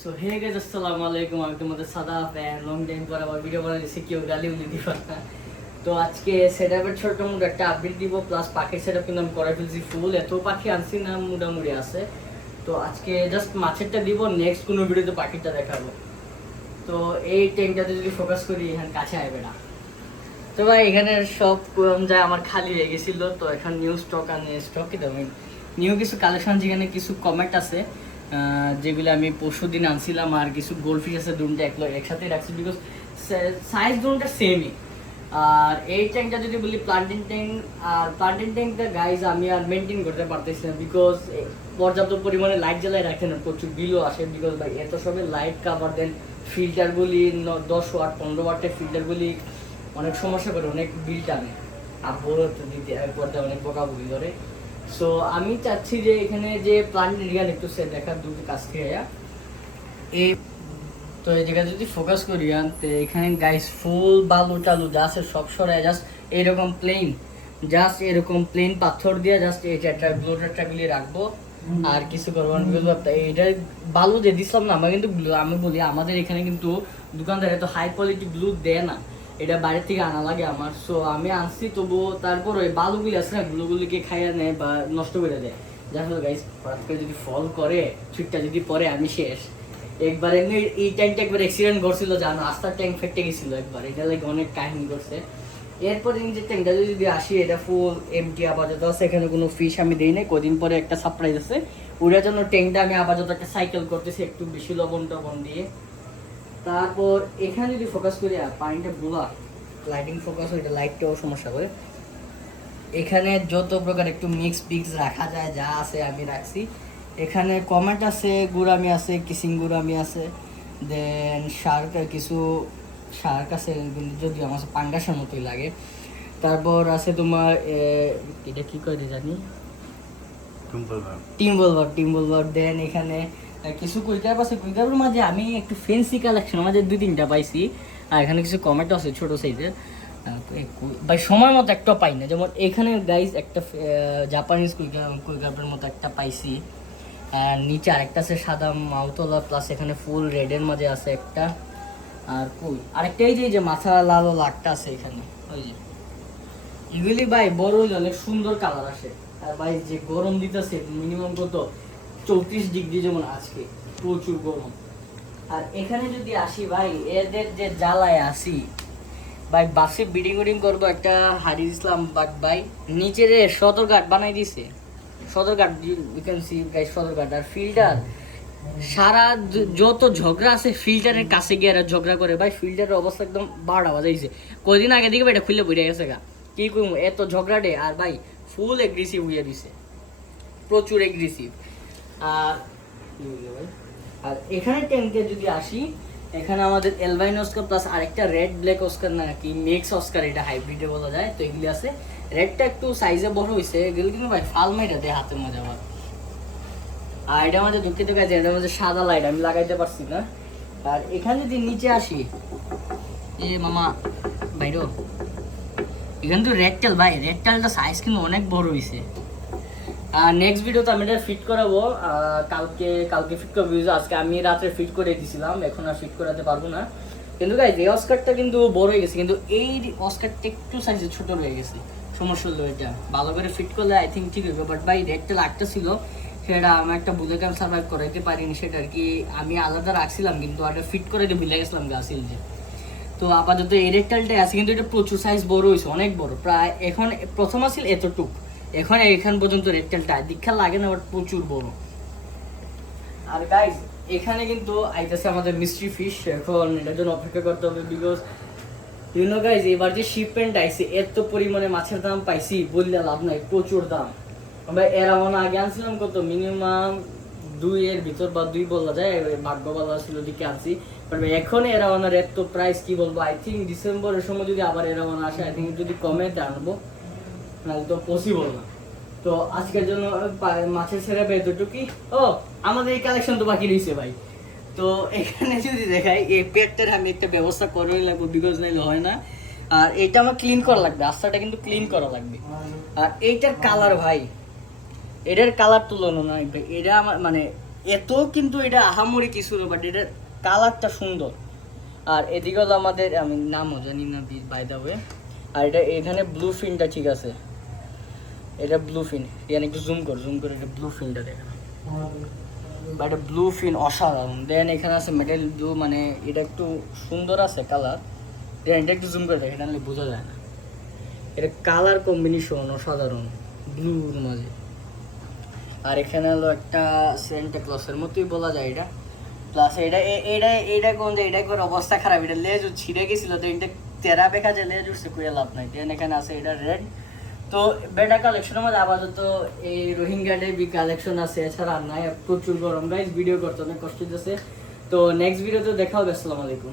So hey gauge আসসালামু আলাইকুম আমি তোমাদের সাদা ফ্যান লং টাইম পর আবার ভিডিও কেউ গালি না। তো আজকে সেটআপের ছোট মোটো একটা আপডেট দিব প্লাস পাখির সেটআপ কিন্তু আমি করে ফেলছি ফুল এত পাখি আনছি না, মোটামুটি আছে। তো আজকে জাস্ট মাছেরটা দিব নেক্সট কোনো ভিডিওতে পাখিটা দেখাবো। তো এই ট্যাঙ্কটাতে যদি ফোকাস করি, এখানে কাছে আসবে না। তো ভাই, এখানে সব যায় আমার খালি হয়ে গেছিল, তো এখন নিউ স্টক আনে স্টক কি নিউ কিছু কালেকশন যেখানে কিছু কমেন্ট আছে যেগুলো আমি পরশু দিন আনছিলাম আর কিছু গোল্ডফিশ আছে দুটো একলো একসাথে রাখছি বিকজ সাইজ দুটোটা সেমই আর এই ট্যাঙ্কটা যদি বলি প্লান্টিং ট্যাঙ্ক আর প্লান্টিং ট্যাঙ্কটা গাইজ আমি আর মেনটেন করতে পারতেছি না বিকজ পর্যাপ্ত পরিমাণে লাইট জ্বালায় রাখে না, প্রচুর বিলও আসে বিকজ ভাই, এত সবে লাইট কাভার দেন ফিল্টারগুলি দশ ওয়াট পনেরো ওয়াটের ফিল্টারগুলি অনেক সমস্যা করে, অনেক বিল টানে। আর বড় দিতে পর্দা অনেক বকাবকি ধরে সো আমি চাচ্ছি যে এখানে যে প্লান্ট এরিয়ান একটু সে দেখার দুটো কাছ থেকে। এই তো এই জায়গায় যদি ফোকাস করি আনতে এখানে গাইস ফুল বালু টালু যা আছে সব সরাই জাস্ট এরকম প্লেন জাস্ট এরকম প্লেন পাথর দিয়ে জাস্ট এই চারটা গ্লো চারটাগুলি রাখব। আর কিছু করব না এটা বালু দিয়ে দিছিলাম না আমরা কিন্তু আমি বলি আমাদের এখানে কিন্তু দোকানদার এত হাই কোয়ালিটি গ্লু দেয় না। এটা বাইরে থেকে আনা লাগে আমার। সো আমি আনছি, তবুও তারপর ওই বালুগুলি আছে না গ্লুগুলিকে খাইয়া নেয় বা নষ্ট করে দেয়। যার ফলে গাইস হঠাৎ করে যদি ফল করে, ছুটটা যদি পরে আমি শেষ। একবার এমনি এই ট্যাঙ্কটা একবার অ্যাক্সিডেন্ট করছিল জানো আস্তার ট্যাঙ্ক ফেটে গেছিল একবার। এটা লাগে অনেক কাহিনী করছে এরপরে নিজের ট্যাঙ্কটা যদি আসি, এটা ফুল এমটি আপাতত আছে, এখানে কোনো ফিশ আমি দিই নাই। কদিন পরে একটা সারপ্রাইজ আছে। ওটার জন্য ট্যাঙ্কটা আমি আপাতত একটা সাইকেল করতেছি, একটু বেশি লবণ টবণ দিয়ে। তারপর এখানে যদি ফোকাস করি আর পানিটা বোলা লাইটিং ফোকাস ওইটা লাইটটাও সমস্যা করে। এখানে যত প্রকার একটু মিক্স পিক্স রাখা যায় যা আছে আমি রাখছি। এখানে কমেন্ট আছে গুড়ামি আছে কিসিং গুড়ামি আছে। দেন শার্ক কিছু শার্ক আছে কিন্তু যদি আমার পাঙ্গাসের মতোই লাগে। তারপর আছে তোমার এটা কি করে জানি? টিম বলবার টিম বলবার দেন এখানে কিছু কুইকাপ আছে কুইকাপের মাঝে আমি একটু ফেন্সি কালেকশন মাঝে দুই তিনটা পাইছি। আর এখানে কিছু কমেন্ট আছে ছোট সাইজের ভাই, সময় মতো একটা পাই না। যেমন এখানে গাইজ একটা জাপানিজ কুইকাপের মতো একটা পাইছি। আর নিচে আরেকটা আছে, সাদা মাউতলা প্লাস এখানে ফুল রেডের মাঝে আছে একটা। আর কই? আরেকটা এই যে এই যে মাথা লাল ও লাটটা আছে এখানে, ওই যে। এগুলি ভাই, বড় অনেক সুন্দর কালার আসে। আর ভাই, যে গরম দিতেছে মিনিমাম কত? চৌত্রিশ ডিগ্রি যেমন আজকে, প্রচুর গরম। আর এখানে যদি আসি ভাই, এদের যে জ্বালায় আসি, ভাই, বাসে বিডিং উডিং করব একটা হারিয়ে দিছিলাম বাট ভাই নিচে রে সদরঘাট বানাই দিছে। Sadarghat you can see guys Sadarghat R filter সারা যত ঝগড়া আছে ফিল্টারের কাছে গিয়ে এরা ঝগড়া করে। ভাই ফিল্টারের অবস্থা একদম বারোটা বাজাইছে। কদিন আগে ভাই এটা খুলে পড়ে গেছে গা। কি কইম, এত ঝগড়াটে, আর ভাই ফুল এগ্রেসিভ হইয়া দিছে। প্রচুর এগ্রেসিভ আর ভাই? এখানে ট্যাঙ্কে যদি আসি, এখানে আমাদের এলভাইন অস্কার প্লাস আরেকটা রেড ব্ল্যাক অস্কার না, কি মিক্স অস্কার এটা হাইব্রিডে বলা যায়, তো এগুলি আছে। রেডটা একটু সাইজে বড় হয়েছে এগুলো কিন্তু ভাই ফাল মাইটা দেয় হাতের মধ্যে আমার আর এটা আমাদের দুঃখিত কাছে এটার মধ্যে সাদা লাইট আমি লাগাইতে পারছি না। আর এখানে যদি নিচে আসি, এ মামা, বাইরো। এখানে তো রেড টেল ভাই রেড টেলটা সাইজ কিন্তু অনেক বড় হয়েছে আর নেক্সট ভিডিওতে আমি এটা ফিট করাবো। কালকে কালকে ফিট করব আজকে আমি রাত্রে ফিট করে দিয়েছিলাম এখন আর ফিট করাতে পারব না। কিন্তু গাইজ এই অস্কারটা কিন্তু বড় হয়ে গেছে, কিন্তু এই অস্কারটা একটু সাইজে ছোট হয়ে গেছে। সমস্যা হলো এটা। ভালো করে ফিট করলে আই থিঙ্ক ঠিক হবে বাট ভাই রেডটা লাগটা ছিল, সেটা আমি একটা বুঝে কাম সার্ভাইভ করাইতে পারিনি, সেটা আর কি আমি আলাদা রাখছিলাম, কিন্তু ওটা ফিট করে ভুলে গেছিলাম গাছিল যে তো আপাতত এই রেকটালটাই আছে, কিন্তু এটা প্রচুর সাইজ বড় হয়েছে, অনেক বড়। প্রায় এখন প্রথম আছিল এতটুক। এখন এখান পর্যন্ত রেকটালটা দীক্ষা লাগে না বাট প্রচুর বড়। আর গাইজ এখানে কিন্তু আইতেছে আমাদের মিস্ট্রি ফিশ এখন এটার জন্য অপেক্ষা করতে হবে বিকজ ইউনো গাইজ এবার যে শিপমেন্ট আইছে এত পরিমাণে মাছের দাম পাইছি, বললে লাভ নাই, প্রচুর দাম। আমরা এর মনে আগে আনছিলাম কত? মিনিমাম দুই এর ভিতর বা দুই বলা যায়, ওই ভাগ্যবালা ছিল দিকে আনছি। বাট এখন এরাওয়ানার এত প্রাইস কি বলব? আই থিঙ্ক ডিসেম্বরের সময় যদি আবার এরাওয়ানা আসে আই থিঙ্ক যদি কমে আনব। নাহলে তো পসিবল না। তো আজকের জন্য মাছের ছেড়ে এতটুকুই ও, আমাদের এই কালেকশন তো বাকি রয়েছে ভাই। তো এখানে যদি দেখাই, এই পেটটার আমি একটা ব্যবস্থা করে লাগবো বিকজ নাইলে হয় না। আর এটা আমার ক্লিন করা লাগবে রাস্তাটা কিন্তু ক্লিন করা লাগবে। আর এইটার কালার ভাই, এটার কালার তুলনা নয় ভাই। এটা আমার মানে এত কিন্তু এটা আহামরি কিছু না বাট এটার কালারটা সুন্দর। আর এদিকে হলো আমাদের, আমি নামও জানি না বাই দা ওয়ে আর এটা এখানে ব্লু ফিনটা ঠিক আছে। এটা ব্লু ফিন এখানে একটু জুম কর জুম করে এটা ব্লু ফিনটা দেখা। বা এটা ব্লু ফিন অসাধারণ। দেন এখানে আছে মেটাল ব্লু মানে এটা একটু সুন্দর আছে কালার দেন এটা একটু জুম করে দেখ, এটা বোঝা যায় না। এটা কালার কম্বিনেশন অসাধারণ ব্লুর মাঝে। আর এখানে হলো একটা সেন্টা ক্লসের মতোই বলা যায় এটা। প্লাস এটা এটা এটা কোন এটা করে অবস্থা খারাপ। এটা লেজ ছিঁড়ে গেছিল, তো এটা তেরা বেকা যে লেজ উঠছে কুয়ে লাভ নাই। দেন এখানে আছে এটা রেড তো বেটা কালেকশনের মধ্যে আপাতত এই রোহিঙ্গা ডেবি কালেকশন আছে, এছাড়া আর নাই। প্রচুর গরম। গাইজ ভিডিও করতে অনেক কষ্ট দিতেছে তো নেক্সট ভিডিওতে দেখা হবে। আসসালামু আলাইকুম।